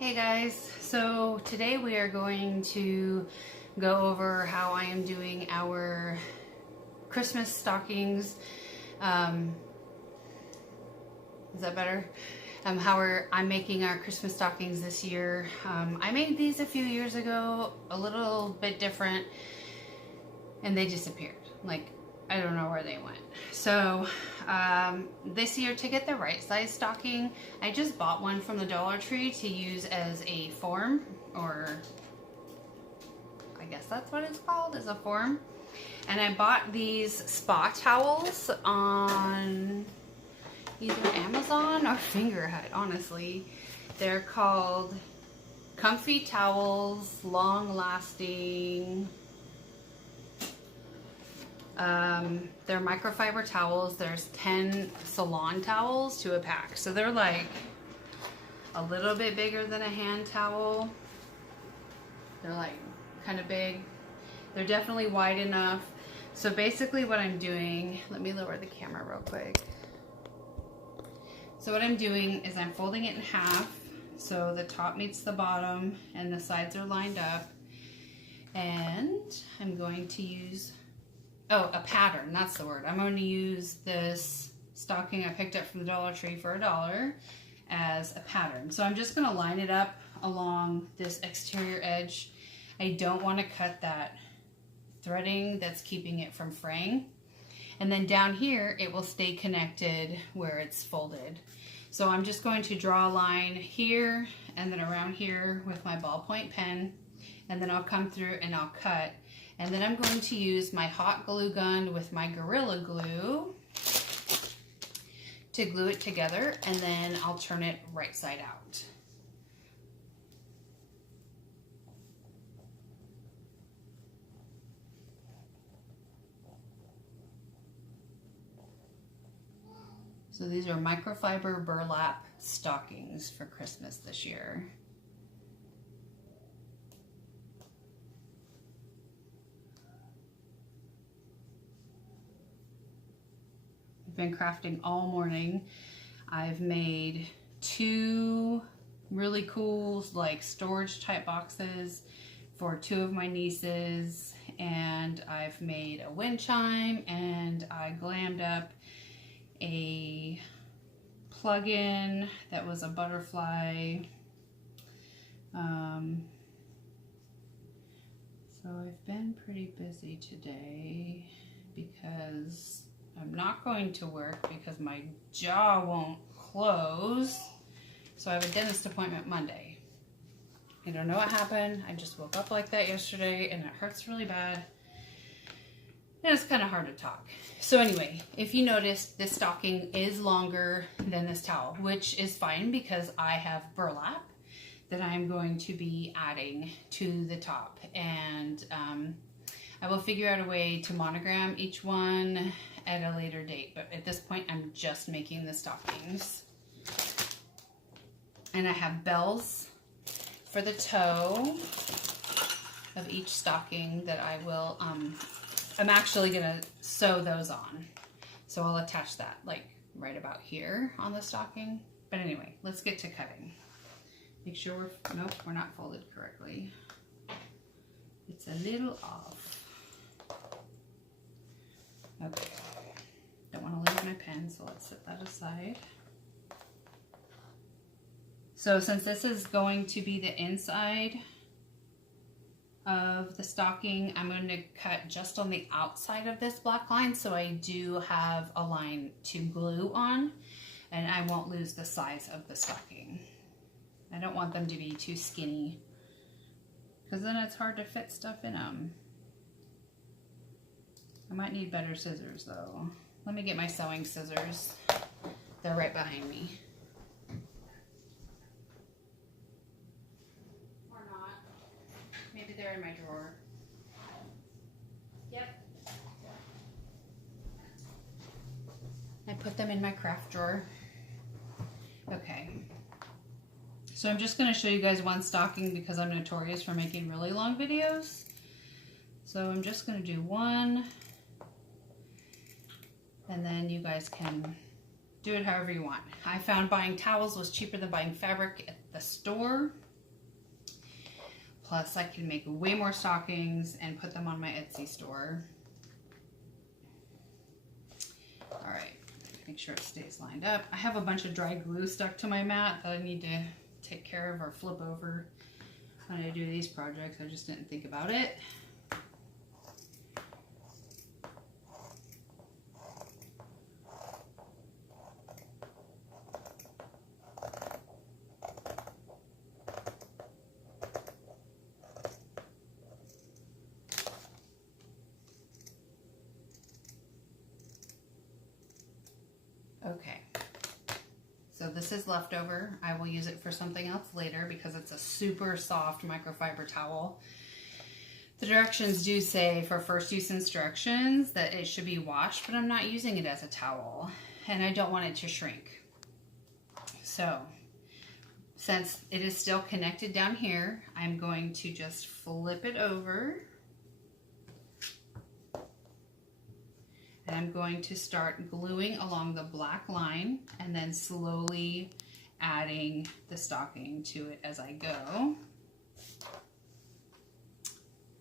Hey guys, so today we are going to go over how I am doing our Christmas stockings. Is that better? I'm making our Christmas stockings this year. I made these a few years ago, a little bit different, and they disappeared. Like, I don't know where they went. So this year, to get the right size stocking, I just bought one from the Dollar Tree to use as a form, or I guess that's what it's called, is a form. And I bought these spa towels on either Amazon or Fingerhut, honestly. They're called Comfy Towels, Long Lasting. They're microfiber towels. There's 10 salon towels to a pack. So they're like a little bit bigger than a hand towel. They're like kind of big. They're definitely wide enough. So basically what I'm doing, let me lower the camera real quick. So what I'm doing is I'm folding it in half so the top meets the bottom and the sides are lined up. And I'm going to use a pattern, that's the word. I'm going to use this stocking I picked up from the Dollar Tree for $1 as a pattern. So I'm just going to line it up along this exterior edge. I don't want to cut that threading that's keeping it from fraying. And then down here, it will stay connected where it's folded. So I'm just going to draw a line here and then around here with my ballpoint pen. And then I'll come through and I'll cut. And then I'm going to use my hot glue gun with my Gorilla Glue to glue it together, and then I'll turn it right side out. So these are microfiber burlap stockings for Christmas this year. Been crafting all morning. I've made 2 really cool like storage type boxes for 2 of my nieces, and I've made a wind chime, and I glammed up a plug-in that was a butterfly. So I've been pretty busy today because I'm not going to work because my jaw won't close. So I have a dentist appointment Monday. I don't know what happened. I just woke up like that yesterday and it hurts really bad. And it's kind of hard to talk. So anyway, if you notice, this stocking is longer than this towel, which is fine because I have burlap that I'm going to be adding to the top. And I will figure out a way to monogram each one at a later date, but at this point I'm just making the stockings. And I have bells for the toe of each stocking that I will, I'm actually gonna sew those on. So I'll attach that like right about here on the stocking. But anyway, let's get to cutting. Make sure nope, we're not folded correctly. It's a little off. Okay. Don't want to lose my pen, so let's set that aside. So since this is going to be the inside of the stocking, I'm going to cut just on the outside of this black line, so I do have a line to glue on, and I won't lose the size of the stocking. I don't want them to be too skinny, because then it's hard to fit stuff in them. I might need better scissors though. Let me get my sewing scissors. They're right behind me. Or not. Maybe they're in my drawer. Yep. I put them in my craft drawer. Okay. So I'm just going to show you guys one stocking because I'm notorious for making really long videos. So I'm just going to do one. And then you guys can do it however you want. I found buying towels was cheaper than buying fabric at the store. Plus, I can make way more stockings and put them on my Etsy store. All right, make sure it stays lined up. I have a bunch of dry glue stuck to my mat that I need to take care of or flip over when I do these projects. I just didn't think about it. Okay, so this is leftover. I will use it for something else later because it's a super soft microfiber towel. The directions do say for first use instructions that it should be washed, but I'm not using it as a towel and I don't want it to shrink. So since it is still connected down here, I'm going to just flip it over. And I'm going to start gluing along the black line and then slowly adding the stocking to it as I go.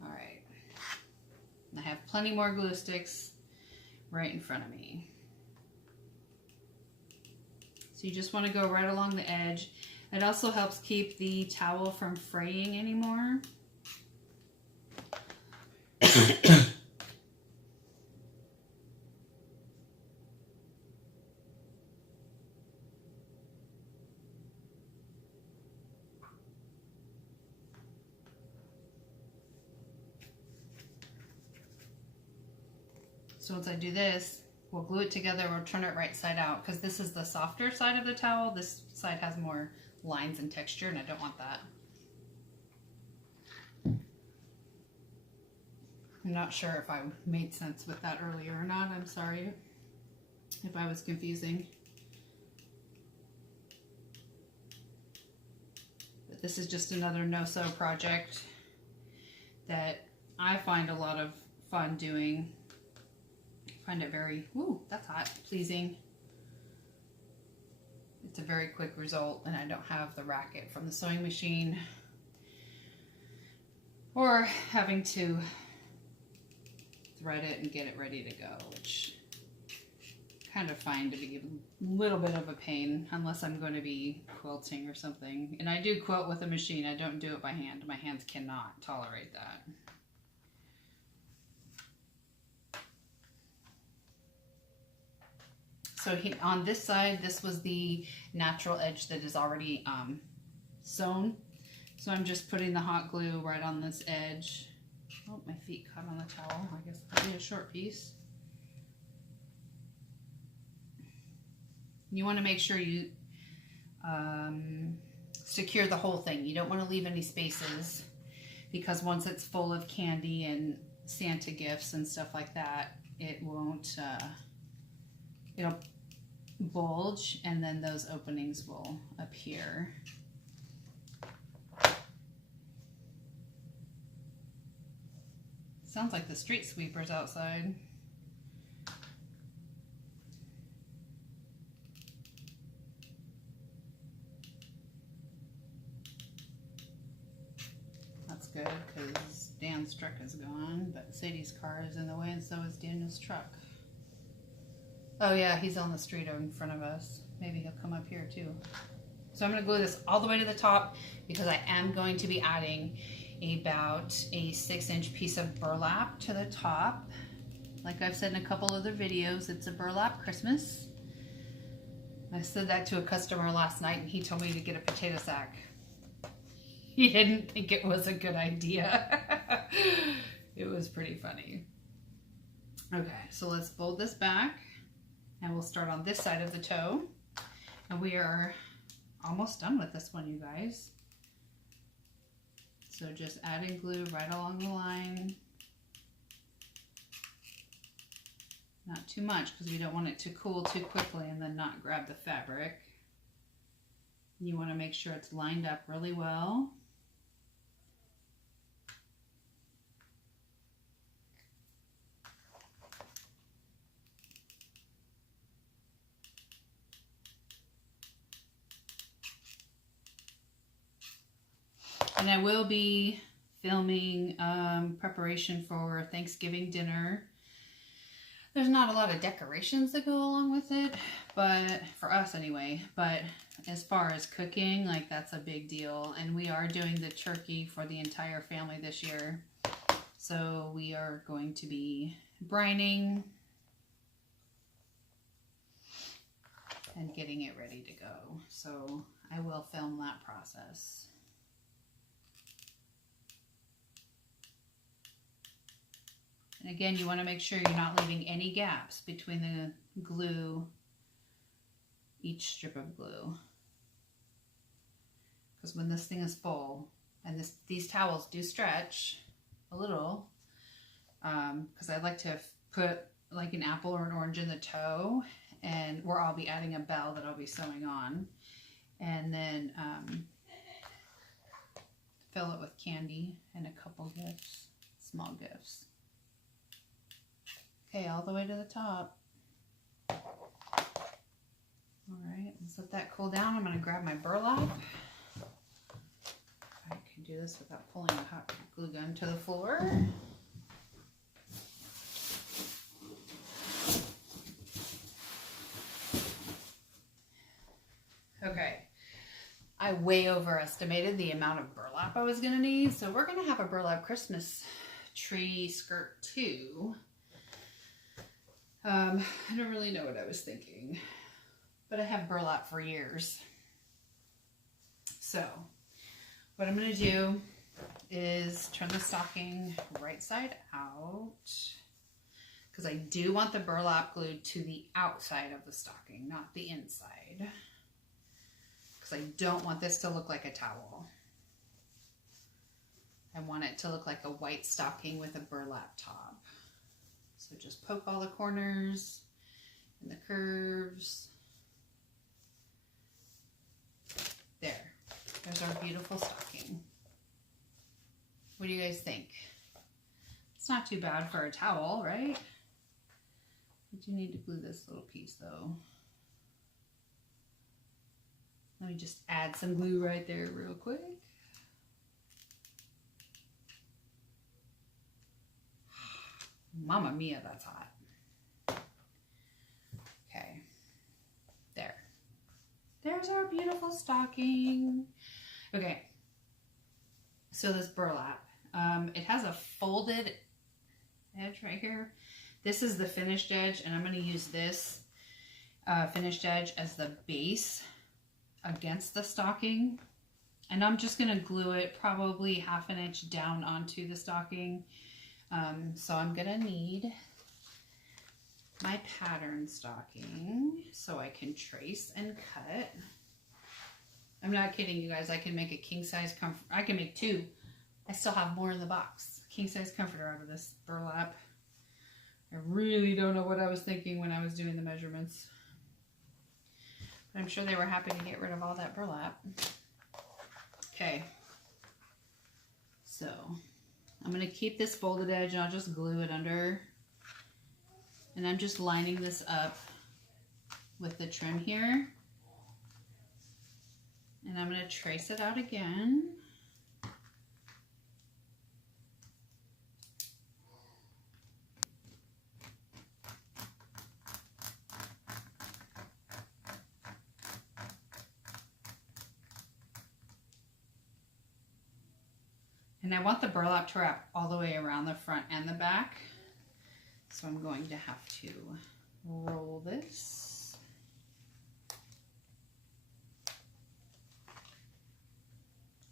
All right. I have plenty more glue sticks right in front of me. So you just want to go right along the edge. It also helps keep the towel from fraying anymore. So once I do this, we'll glue it together, we'll turn it right side out because this is the softer side of the towel. This side has more lines and texture and I don't want that. I'm not sure if I made sense with that earlier or not. I'm sorry if I was confusing. But this is just another no-sew project that I find a lot of fun doing. I find it very, ooh, that's hot, pleasing. It's a very quick result and I don't have the racket from the sewing machine or having to thread it and get it ready to go, which I kind of find to be a little bit of a pain unless I'm going to be quilting or something. And I do quilt with a machine, I don't do it by hand. My hands cannot tolerate that. So on this side, this was the natural edge that is already sewn. So I'm just putting the hot glue right on this edge. Oh, my feet caught on the towel. I guess that'll be a short piece. You want to make sure you secure the whole thing. You don't want to leave any spaces because once it's full of candy and Santa gifts and stuff like that, it won't, it'll bulge and then those openings will appear. Sounds like the street sweepers outside. That's good because Dan's truck is gone, but Sadie's car is in the way and so is Daniel's truck. Oh yeah, he's on the street in front of us. Maybe he'll come up here too. So I'm going to glue this all the way to the top because I am going to be adding about a 6-inch piece of burlap to the top. Like I've said in a couple other videos, it's a burlap Christmas. I said that to a customer last night and he told me to get a potato sack. He didn't think it was a good idea. It was pretty funny. Okay, so let's fold this back and we'll start on this side of the toe. And we are almost done with this one, you guys. So just adding glue right along the line. Not too much because we don't want it to cool too quickly and then not grab the fabric. You want to make sure it's lined up really well. And I will be filming preparation for Thanksgiving dinner. There's not a lot of decorations that go along with it, but for us anyway, but as far as cooking, like that's a big deal. And we are doing the turkey for the entire family this year. So we are going to be brining and getting it ready to go. So I will film that process. And again, you want to make sure you're not leaving any gaps between the glue, each strip of glue. Because when this thing is full, and these towels do stretch a little, because I like to put like an apple or an orange in the toe, and where I'll be adding a bell that I'll be sewing on. And then fill it with candy and a couple gifts, small gifts. Okay, all the way to the top. All right, let's let that cool down. I'm going to grab my burlap. I can do this without pulling the hot glue gun to the floor. Okay, I way overestimated the amount of burlap I was going to need, so we're going to have a burlap Christmas tree skirt too. I don't really know what I was thinking, but I have burlap for years. So what I'm going to do is turn the stocking right side out, because I do want the burlap glued to the outside of the stocking, not the inside, because I don't want this to look like a towel. I want it to look like a white stocking with a burlap top. So just poke all the corners and the curves. There's our beautiful stocking. What do you guys think? It's not too bad for a towel, right? I do need to glue this little piece though. Let me just add some glue right there real quick. Mamma mia, that's hot. Okay, there. There's our beautiful stocking. Okay, so this burlap, it has a folded edge right here. This is the finished edge, and I'm going to use this finished edge as the base against the stocking. And I'm just going to glue it probably 1/2 inch down onto the stocking. So I'm going to need my pattern stocking so I can trace and cut. I'm not kidding you guys. I can make a king size comfort. I can make 2. I still have more in the box. King size comforter out of this burlap. I really don't know what I was thinking when I was doing the measurements. But I'm sure they were happy to get rid of all that burlap. Okay. So I'm going to keep this folded edge and I'll just glue it under. And I'm just lining this up with the trim here. And I'm going to trace it out again. And I want the burlap to wrap all the way around the front and the back. So I'm going to have to roll this.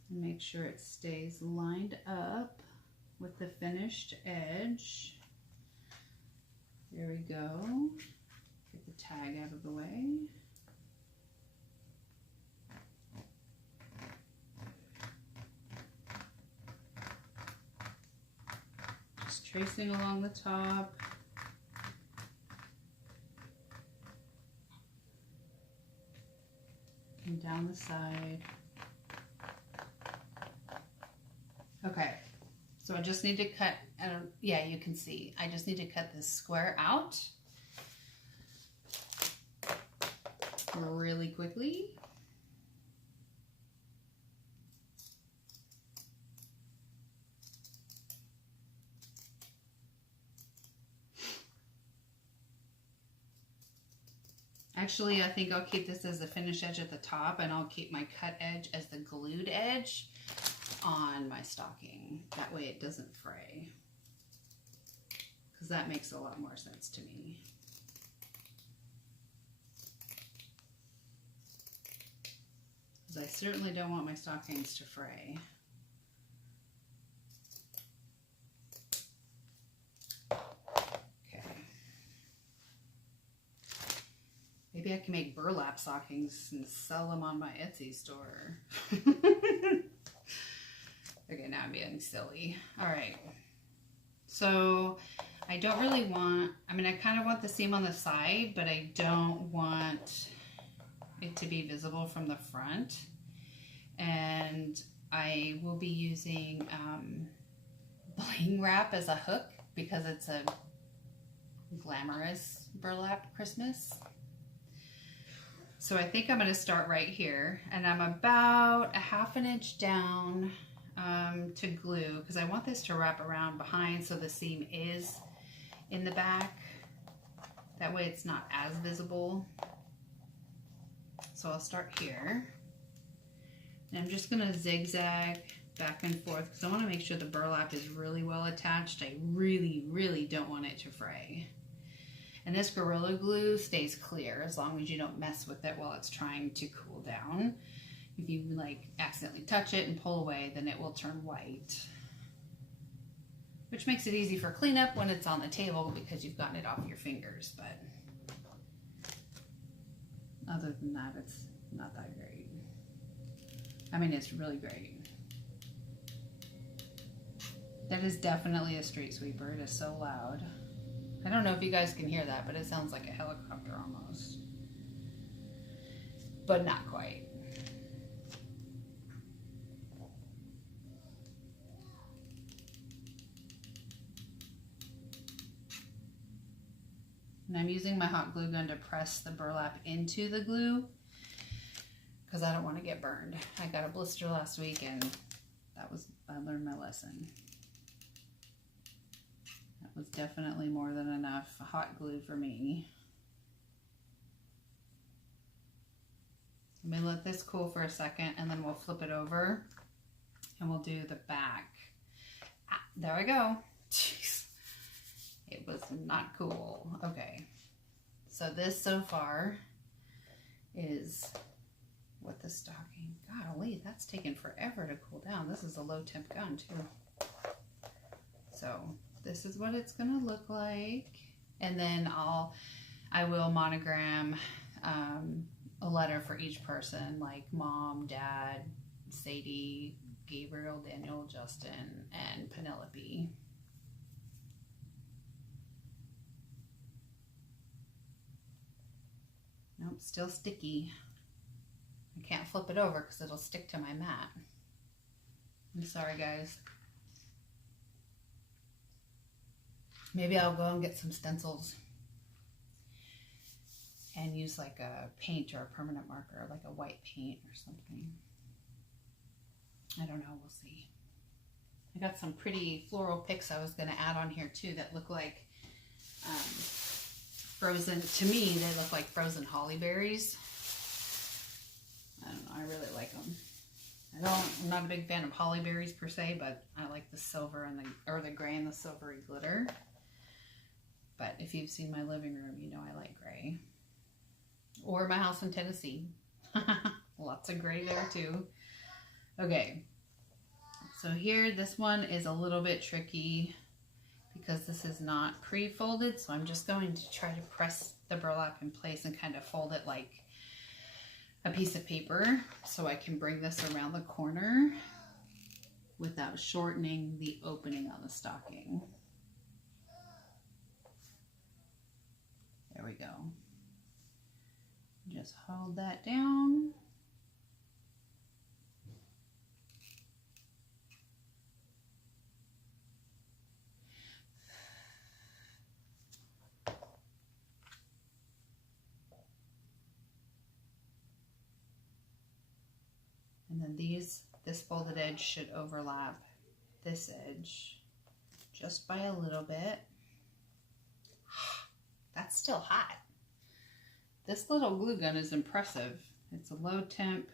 And make sure it stays lined up with the finished edge. There we go. Get the tag out of the way. Just tracing along the top. And down the side. Okay, so I just need to cut, yeah, you can see, I just need to cut this square out really quickly. Actually, I think I'll keep this as the finished edge at the top, and I'll keep my cut edge as the glued edge on my stocking. That way it doesn't fray. Because that makes a lot more sense to me. Because I certainly don't want my stockings to fray. Maybe I can make burlap stockings and sell them on my Etsy store. Okay, now I'm being silly. All right. So I don't really want, I mean, I kind of want the seam on the side, but I don't want it to be visible from the front. And I will be using bling wrap as a hook because it's a glamorous burlap Christmas. So I think I'm going to start right here, and I'm about a ½ inch down to glue because I want this to wrap around behind so the seam is in the back. That way it's not as visible. So I'll start here. And I'm just going to zigzag back and forth because I want to make sure the burlap is really well attached. I really, really don't want it to fray. And this Gorilla Glue stays clear as long as you don't mess with it while it's trying to cool down. If you like accidentally touch it and pull away, then it will turn white. Which makes it easy for cleanup when it's on the table because you've gotten it off your fingers. But other than that, it's not that great. I mean, it's really great. That is definitely a street sweeper. It is so loud. I don't know if you guys can hear that, but it sounds like a helicopter almost. But not quite. And I'm using my hot glue gun to press the burlap into the glue because I don't want to get burned. I got a blister last week and I learned my lesson. That was definitely more than enough hot glue for me. Let me let this cool for a second and then we'll flip it over and we'll do the back. Ah, there we go. Jeez. It was not cool. Okay. So this so far is what the stocking, golly, that's taken forever to cool down. This is a low temp gun too. So this is what it's gonna look like. And then I will monogram a letter for each person, like Mom, Dad, Sadie, Gabriel, Daniel, Justin, and Penelope. Nope, still sticky. I can't flip it over because it'll stick to my mat. I'm sorry, guys. Maybe I'll go and get some stencils and use like a paint or a permanent marker, like a white paint or something. I don't know, we'll see. I got some pretty floral picks I was gonna add on here too that look like frozen, to me, they look like frozen holly berries. I don't know, I really like them. I'm not a big fan of holly berries per se, but I like the silver and the gray and the silvery glitter. But if you've seen my living room, you know I like gray. Or my house in Tennessee. Lots of gray there too. Okay, so here, this one is a little bit tricky because this is not pre-folded, so I'm just going to try to press the burlap in place and kind of fold it like a piece of paper so I can bring this around the corner without shortening the opening on the stocking. There we go. Just hold that down. And then this folded edge should overlap this edge just by a little bit. That's still hot. This little glue gun is impressive. It's a low temp,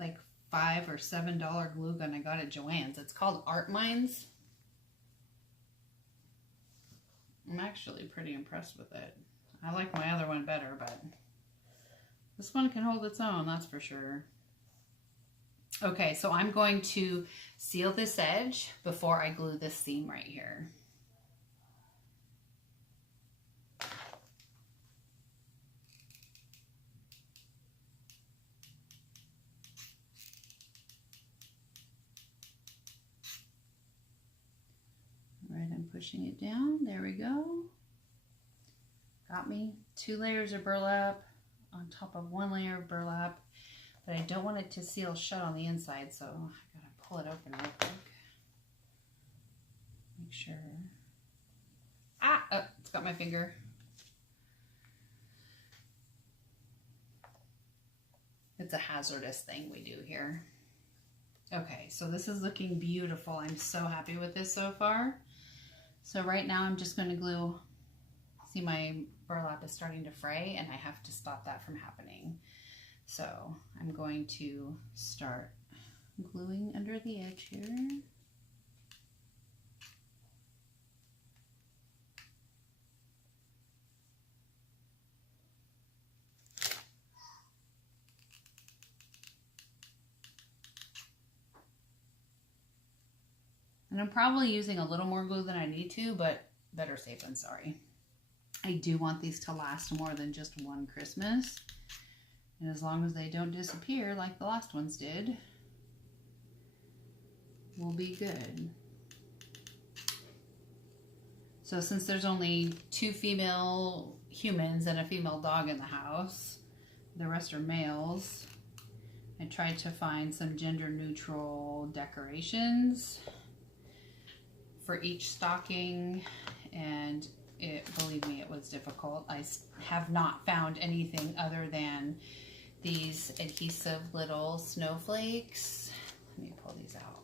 like $5 or $7 glue gun I got at Joann's. It's called Art Minds. I'm actually pretty impressed with it. I like my other one better, but this one can hold its own, that's for sure. Okay, so I'm going to seal this edge before I glue this seam right here. All right, I'm pushing it down. There we go. Got me 2 layers of burlap on top of 1 layer of burlap. But I don't want it to seal shut on the inside, so I gotta pull it open real quick. Make sure. Ah! Oh, it's got my finger. It's a hazardous thing we do here. Okay, so this is looking beautiful. I'm so happy with this so far. So right now I'm just going to glue. See, my burlap is starting to fray and I have to stop that from happening. So I'm going to start gluing under the edge here. And I'm probably using a little more glue than I need to, but better safe than sorry. I do want these to last more than just one Christmas. And as long as they don't disappear like the last ones did, we'll be good. So since there's only 2 female humans and a female dog in the house, the rest are males, I tried to find some gender neutral decorations for each stocking, and believe me, it was difficult. I have not found anything other than these adhesive little snowflakes. Let me pull these out.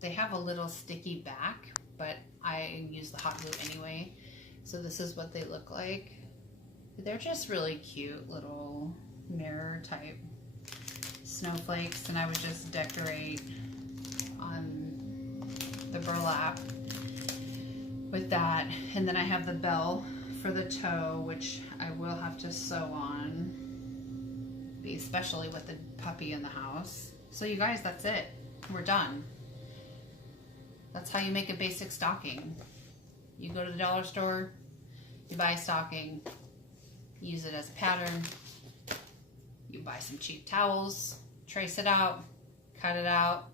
They have a little sticky back, but I use the hot glue anyway. So this is what they look like. They're just really cute little mirror type snowflakes, and I would just decorate on the burlap with that. And then I have the bell for the toe, which I will have to sew on, especially with the puppy in the house. So you guys, that's it. We're done. That's how you make a basic stocking. You go to the dollar store, you buy a stocking, use it as a pattern, you buy some cheap towels, trace it out, cut it out,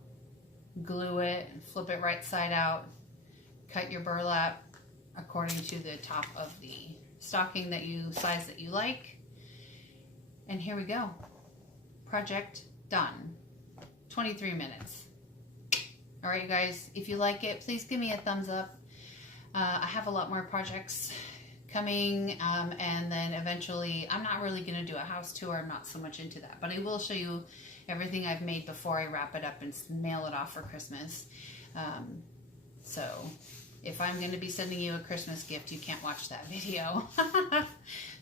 glue it, flip it right side out, cut your burlap according to the top of the stocking size that you like. And here we go. Project done. 23 minutes. All right, you guys, if you like it, please give me a thumbs up. I have a lot more projects coming, and then eventually, I'm not really going to do a house tour. I'm not so much into that, but I will show you everything I've made before I wrap it up and mail it off for Christmas. So if I'm going to be sending you a Christmas gift, you can't watch that video.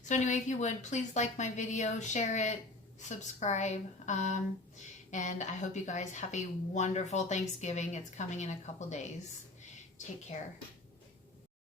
So anyway, if you would, please like my video, share it, subscribe, and I hope you guys have a wonderful Thanksgiving. It's coming in a couple days. Take care.